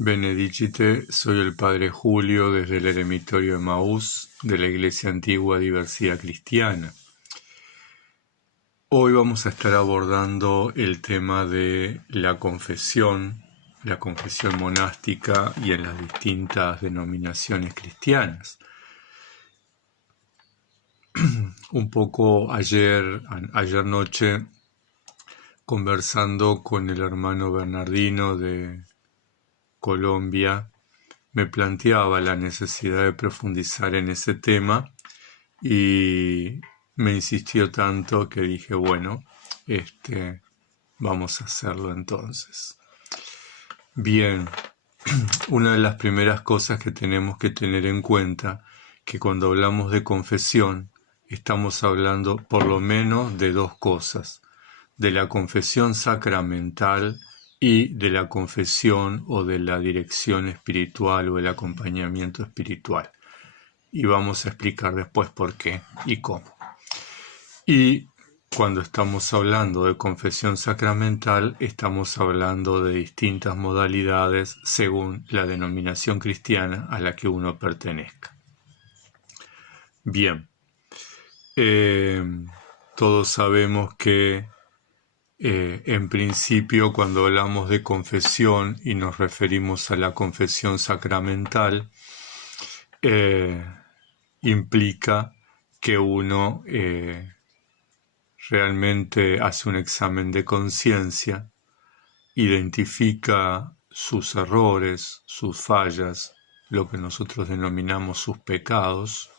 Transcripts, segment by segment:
Benedicite, soy el Padre Julio desde el Eremitorio de Emaús de la Iglesia Antigua Diversidad Cristiana. Hoy vamos a estar abordando el tema de la confesión monástica y en las distintas denominaciones cristianas. Un poco ayer noche, conversando con el hermano Bernardino de Colombia, me planteaba la necesidad de profundizar en ese tema y me insistió tanto que dije, bueno, vamos a hacerlo entonces. Bien, una de las primeras cosas que tenemos que tener en cuenta, que cuando hablamos de confesión, estamos hablando por lo menos de dos cosas: de la confesión sacramental y de la confesión o de la dirección espiritual o el acompañamiento espiritual. Y vamos a explicar después por qué y cómo. Y cuando estamos hablando de confesión sacramental, estamos hablando de distintas modalidades según la denominación cristiana a la que uno pertenezca. Bien, todos sabemos que en principio, cuando hablamos de confesión y nos referimos a la confesión sacramental, implica que uno realmente hace un examen de conciencia, identifica sus errores, sus fallas, lo que nosotros denominamos sus pecados,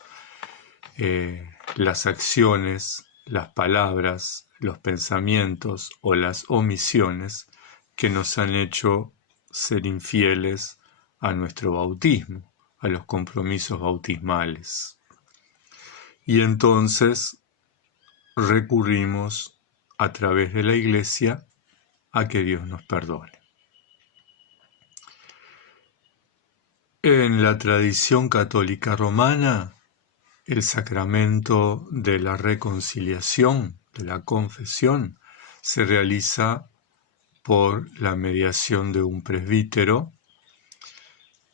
las acciones, las palabras, los pensamientos o las omisiones que nos han hecho ser infieles a nuestro bautismo, a los compromisos bautismales. Y entonces recurrimos a través de la Iglesia a que Dios nos perdone. En la tradición católica romana, el sacramento de la reconciliación, de la confesión, se realiza por la mediación de un presbítero.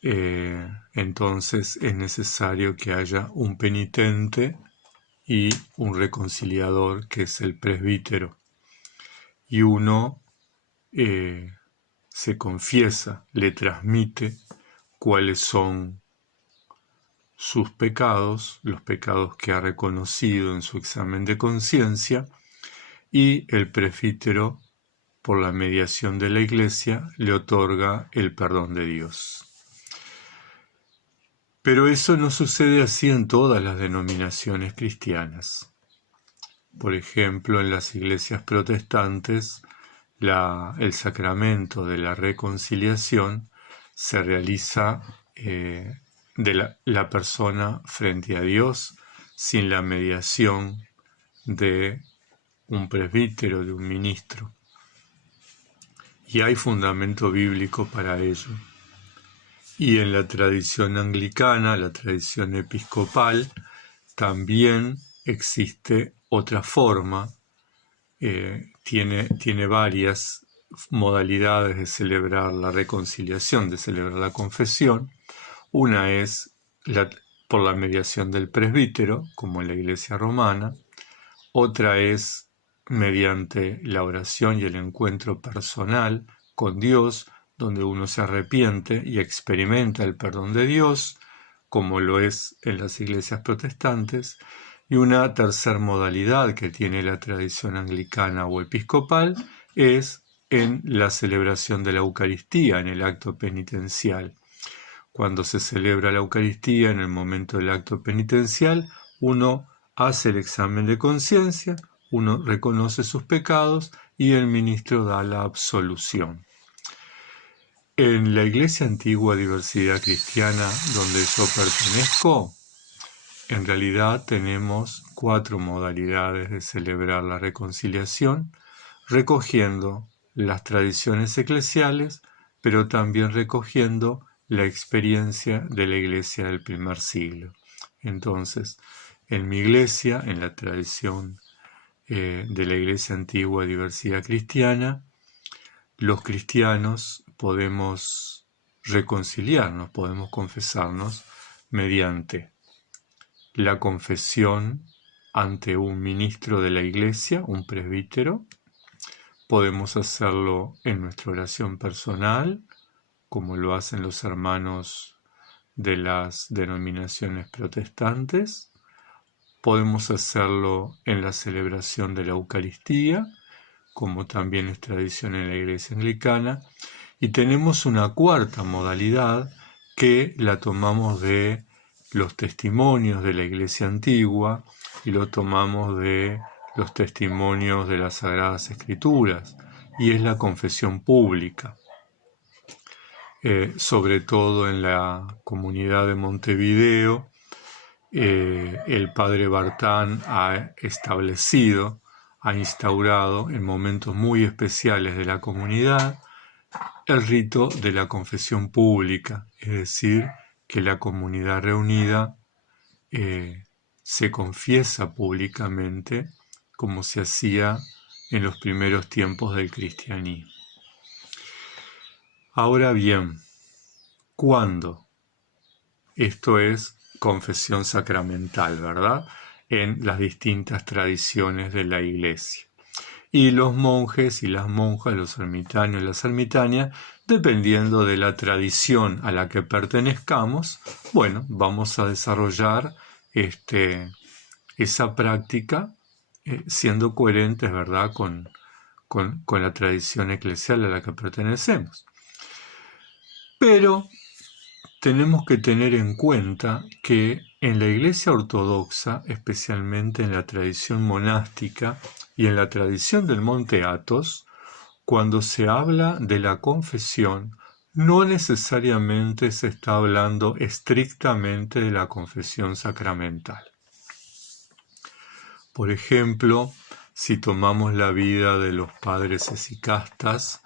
Entonces es necesario que haya un penitente y un reconciliador, que es el presbítero. Y uno se confiesa, le transmite cuáles son sus pecados, los pecados que ha reconocido en su examen de conciencia, y el presbítero, por la mediación de la Iglesia, le otorga el perdón de Dios. Pero eso no sucede así en todas las denominaciones cristianas. Por ejemplo, en las iglesias protestantes, el sacramento de la reconciliación se realiza de la persona frente a Dios sin la mediación de un presbítero, de un ministro. Y hay fundamento bíblico para ello. Y en la tradición anglicana, la tradición episcopal, también existe otra forma, tiene varias modalidades de celebrar la reconciliación, de celebrar la confesión. Una es por la mediación del presbítero, como en la Iglesia romana. Otra es mediante la oración y el encuentro personal con Dios, donde uno se arrepiente y experimenta el perdón de Dios, como lo es en las iglesias protestantes. Y una tercera modalidad que tiene la tradición anglicana o episcopal es en la celebración de la Eucaristía, en el acto penitencial. Cuando se celebra la Eucaristía, en el momento del acto penitencial, uno hace el examen de conciencia, uno reconoce sus pecados y el ministro da la absolución. En la Iglesia Antigua Diversidad Cristiana, donde yo pertenezco, en realidad tenemos 4 modalidades de celebrar la reconciliación, recogiendo las tradiciones eclesiales, pero también recogiendo la experiencia de la Iglesia del primer siglo. Entonces, en mi iglesia, en la tradición de la Iglesia Antigua Diversidad Cristiana, los cristianos podemos reconciliarnos, podemos confesarnos mediante la confesión ante un ministro de la iglesia, un presbítero. Podemos hacerlo en nuestra oración personal, como lo hacen los hermanos de las denominaciones protestantes. Podemos hacerlo en la celebración de la Eucaristía, como también es tradición en la Iglesia Anglicana. Y tenemos una cuarta modalidad que la tomamos de los testimonios de la Iglesia Antigua y lo tomamos de los testimonios de las Sagradas Escrituras, y es la confesión pública. Sobre todo en la comunidad de Montevideo, el padre Bartán ha instaurado en momentos muy especiales de la comunidad el rito de la confesión pública, es decir, que la comunidad reunida se confiesa públicamente como se hacía en los primeros tiempos del cristianismo. Ahora bien, ¿cuándo? Esto es confesión sacramental, ¿verdad? En las distintas tradiciones de la Iglesia. Y los monjes y las monjas, los ermitaños y las ermitañas, dependiendo de la tradición a la que pertenezcamos, bueno, vamos a desarrollar esa práctica siendo coherentes, ¿verdad?, con la tradición eclesial a la que pertenecemos. Pero tenemos que tener en cuenta que en la Iglesia ortodoxa, especialmente en la tradición monástica y en la tradición del Monte Athos, cuando se habla de la confesión, no necesariamente se está hablando estrictamente de la confesión sacramental. Por ejemplo, si tomamos la vida de los padres esicastas,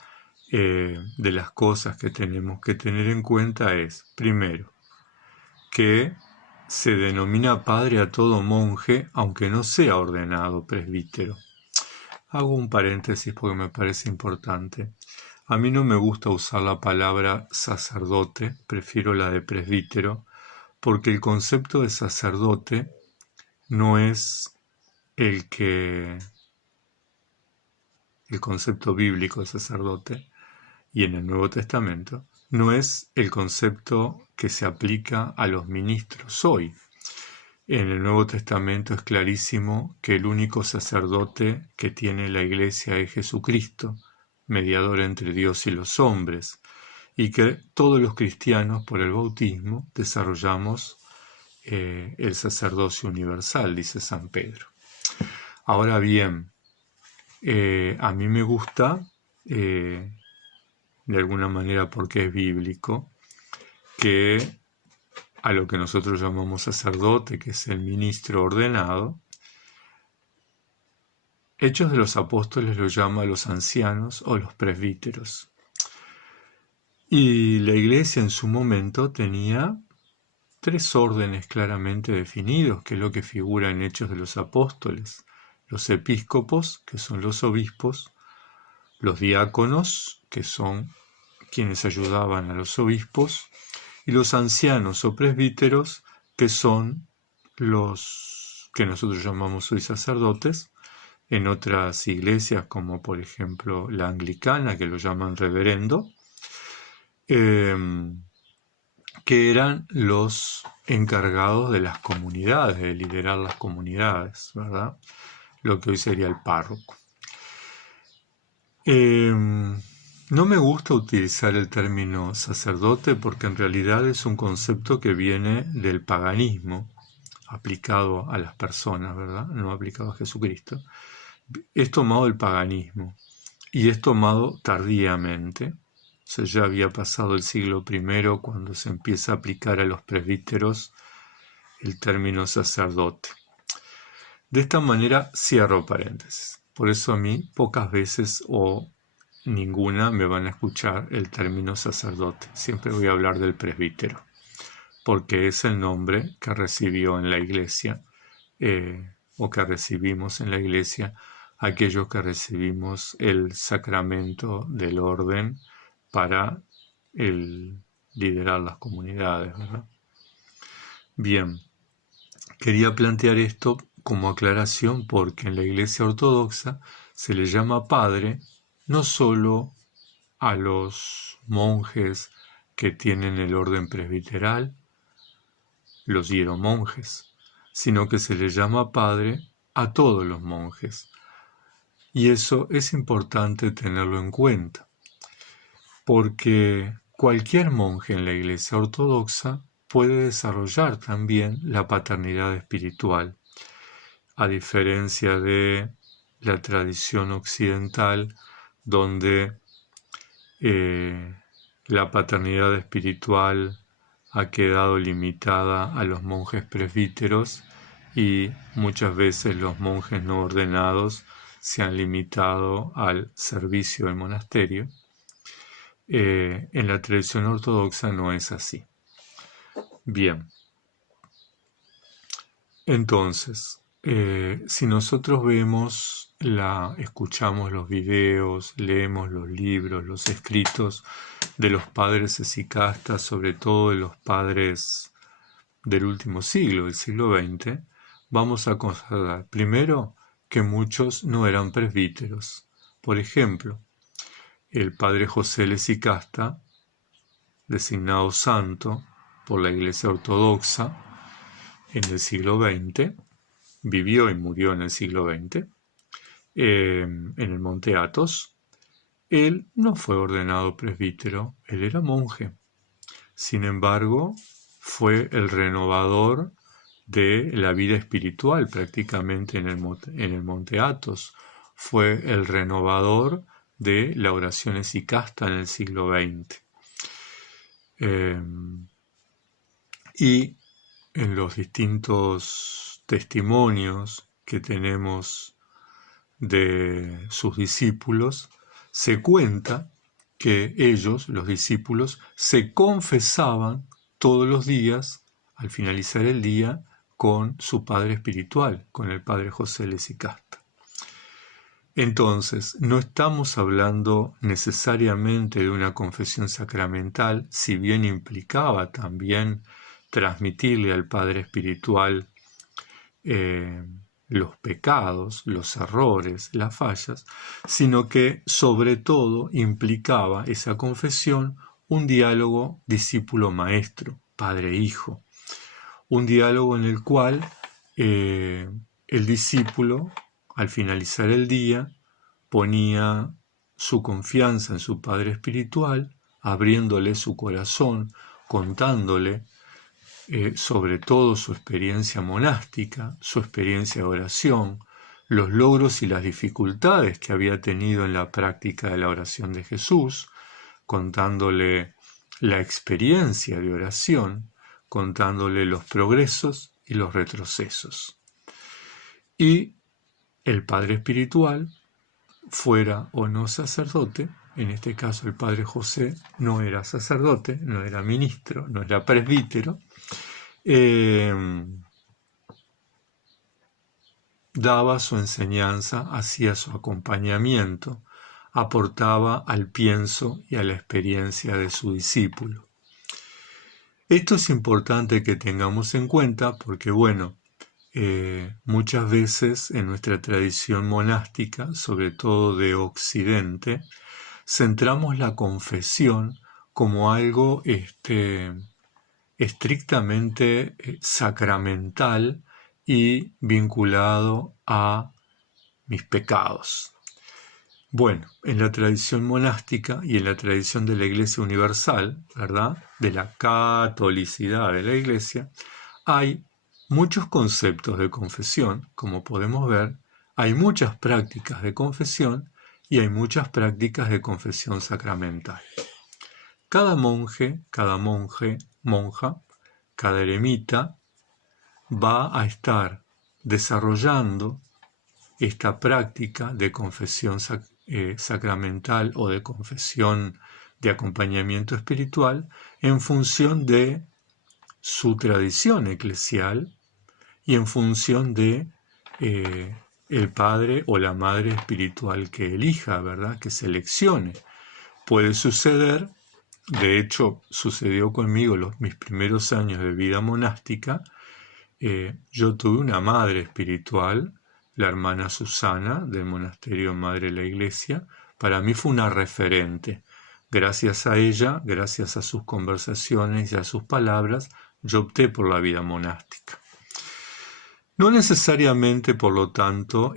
de las cosas que tenemos que tener en cuenta es, primero, que se denomina padre a todo monje, aunque no sea ordenado presbítero. Hago un paréntesis porque me parece importante. A mí no me gusta usar la palabra sacerdote, prefiero la de presbítero, porque el concepto de sacerdote no es el concepto bíblico de sacerdote, y en el Nuevo Testamento, no es el concepto que se aplica a los ministros hoy. En el Nuevo Testamento es clarísimo que el único sacerdote que tiene la Iglesia es Jesucristo, mediador entre Dios y los hombres, y que todos los cristianos, por el bautismo, desarrollamos el sacerdocio universal, dice San Pedro. Ahora bien, a mí me gusta, de alguna manera porque es bíblico, que a lo que nosotros llamamos sacerdote, que es el ministro ordenado, Hechos de los Apóstoles lo llama los ancianos o los presbíteros. Y la Iglesia en su momento tenía 3 órdenes claramente definidos, que es lo que figura en Hechos de los Apóstoles: los episcopos, que son los obispos; los diáconos, que son quienes ayudaban a los obispos; y los ancianos o presbíteros, que son los que nosotros llamamos hoy sacerdotes, en otras iglesias como por ejemplo la anglicana, que lo llaman reverendo, que eran los encargados de las comunidades, de liderar las comunidades, ¿verdad? Lo que hoy sería el párroco. No me gusta utilizar el término sacerdote porque en realidad es un concepto que viene del paganismo aplicado a las personas, ¿verdad? No aplicado a Jesucristo. Es tomado del paganismo y es tomado tardíamente. O sea, ya había pasado el siglo I cuando se empieza a aplicar a los presbíteros el término sacerdote. De esta manera cierro paréntesis. Por eso a mí pocas veces o ninguna me van a escuchar el término sacerdote. Siempre voy a hablar del presbítero, porque es el nombre que recibió en la iglesia, o que recibimos en la iglesia, aquellos que recibimos el sacramento del orden para el liderar las comunidades, ¿verdad? Bien, quería plantear esto como aclaración porque en la Iglesia Ortodoxa se le llama padre no solo a los monjes que tienen el orden presbiteral, los hieromonjes, sino que se le llama padre a todos los monjes. Y eso es importante tenerlo en cuenta, porque cualquier monje en la Iglesia Ortodoxa puede desarrollar también la paternidad espiritual, a diferencia de la tradición occidental, donde la paternidad espiritual ha quedado limitada a los monjes presbíteros y muchas veces los monjes no ordenados se han limitado al servicio del monasterio. En la tradición ortodoxa no es así. Bien, entonces, si nosotros escuchamos los videos, leemos los libros, los escritos de los padres hesychastas, sobre todo de los padres del último siglo, del siglo XX, vamos a constatar primero que muchos no eran presbíteros. Por ejemplo, el padre José el Hesychasta, designado santo por la Iglesia Ortodoxa en el siglo XX, vivió y murió en el siglo XX, en el monte Athos. Él no fue ordenado presbítero, él era monje. Sin embargo, fue el renovador de la vida espiritual prácticamente en el monte Athos. Fue el renovador de la oración hesychasta en el siglo XX. Y en los distintos testimonios que tenemos de sus discípulos, se cuenta que ellos, los discípulos, se confesaban todos los días, al finalizar el día, con su padre espiritual, con el padre José el Hesychasta. Entonces, no estamos hablando necesariamente de una confesión sacramental, si bien implicaba también transmitirle al padre espiritual los pecados, los errores, las fallas, sino que sobre todo implicaba esa confesión un diálogo discípulo-maestro, padre-hijo, un diálogo en el cual el discípulo, al finalizar el día, ponía su confianza en su padre espiritual, abriéndole su corazón, contándole sobre todo su experiencia monástica, su experiencia de oración, los logros y las dificultades que había tenido en la práctica de la oración de Jesús, contándole la experiencia de oración, contándole los progresos y los retrocesos. Y el padre espiritual, fuera o no sacerdote, en este caso el padre José no era sacerdote, no era ministro, no era presbítero, daba su enseñanza, hacía su acompañamiento, aportaba al pienso y a la experiencia de su discípulo. Esto es importante que tengamos en cuenta porque, muchas veces en nuestra tradición monástica, sobre todo de Occidente, centramos la confesión como algo estrictamente sacramental y vinculado a mis pecados. Bueno, en la tradición monástica y en la tradición de la Iglesia Universal, ¿verdad?, de la catolicidad de la Iglesia, hay muchos conceptos de confesión, como podemos ver, hay muchas prácticas de confesión y hay muchas prácticas de confesión sacramental. Cada monje, monja, cada eremita va a estar desarrollando esta práctica de confesión sacramental o de confesión de acompañamiento espiritual en función de su tradición eclesial y en función de el padre o la madre espiritual que elija, ¿verdad?, que seleccione. Puede suceder, De hecho, sucedió conmigo mis primeros años de vida monástica. Yo tuve una madre espiritual, la hermana Susana, del monasterio Madre de la Iglesia. Para mí fue una referente. Gracias a ella, gracias a sus conversaciones y a sus palabras, yo opté por la vida monástica. No necesariamente, por lo tanto,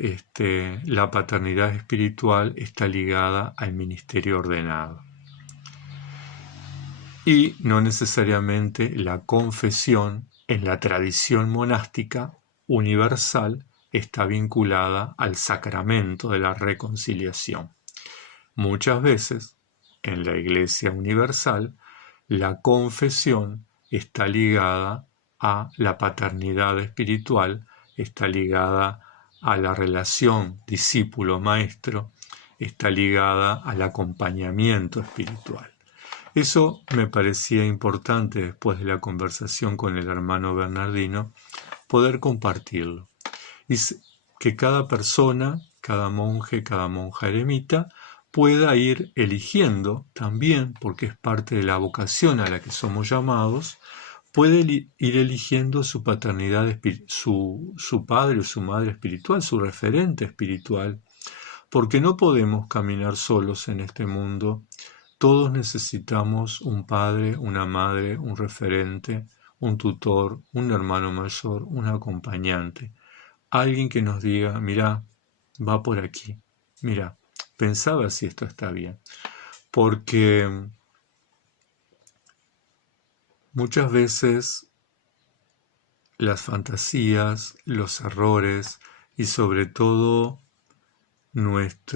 la paternidad espiritual está ligada al ministerio ordenado. Y no necesariamente la confesión en la tradición monástica universal está vinculada al sacramento de la reconciliación. Muchas veces, en la Iglesia universal, la confesión está ligada a la paternidad espiritual, está ligada a la relación discípulo-maestro, está ligada al acompañamiento espiritual. Eso me parecía importante después de la conversación con el hermano Bernardino, poder compartirlo. Y que cada persona, cada monje, cada monja eremita, pueda ir eligiendo también, porque es parte de la vocación a la que somos llamados, puede ir eligiendo su paternidad, su padre o su madre espiritual, su referente espiritual, porque no podemos caminar solos en este mundo. Todos necesitamos un padre, una madre, un referente, un tutor, un hermano mayor, un acompañante. Alguien que nos diga, mira, va por aquí, mira, pensaba si esto está bien. Porque muchas veces las fantasías, los errores y sobre todo nuestra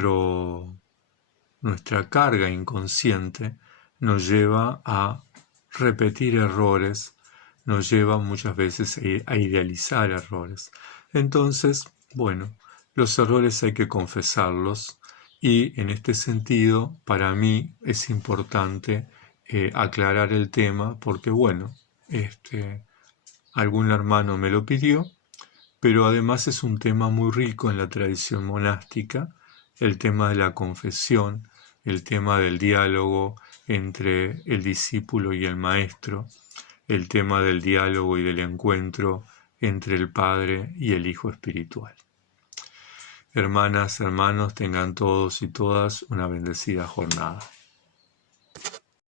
carga inconsciente nos lleva a repetir errores, nos lleva muchas veces a idealizar errores. Entonces, bueno, los errores hay que confesarlos y en este sentido, para mí es importante aclarar el tema porque, bueno, algún hermano me lo pidió, pero además es un tema muy rico en la tradición monástica, el tema de la confesión, el tema del diálogo entre el discípulo y el maestro, el tema del diálogo y del encuentro entre el Padre y el Hijo espiritual. Hermanas, hermanos, tengan todos y todas una bendecida jornada.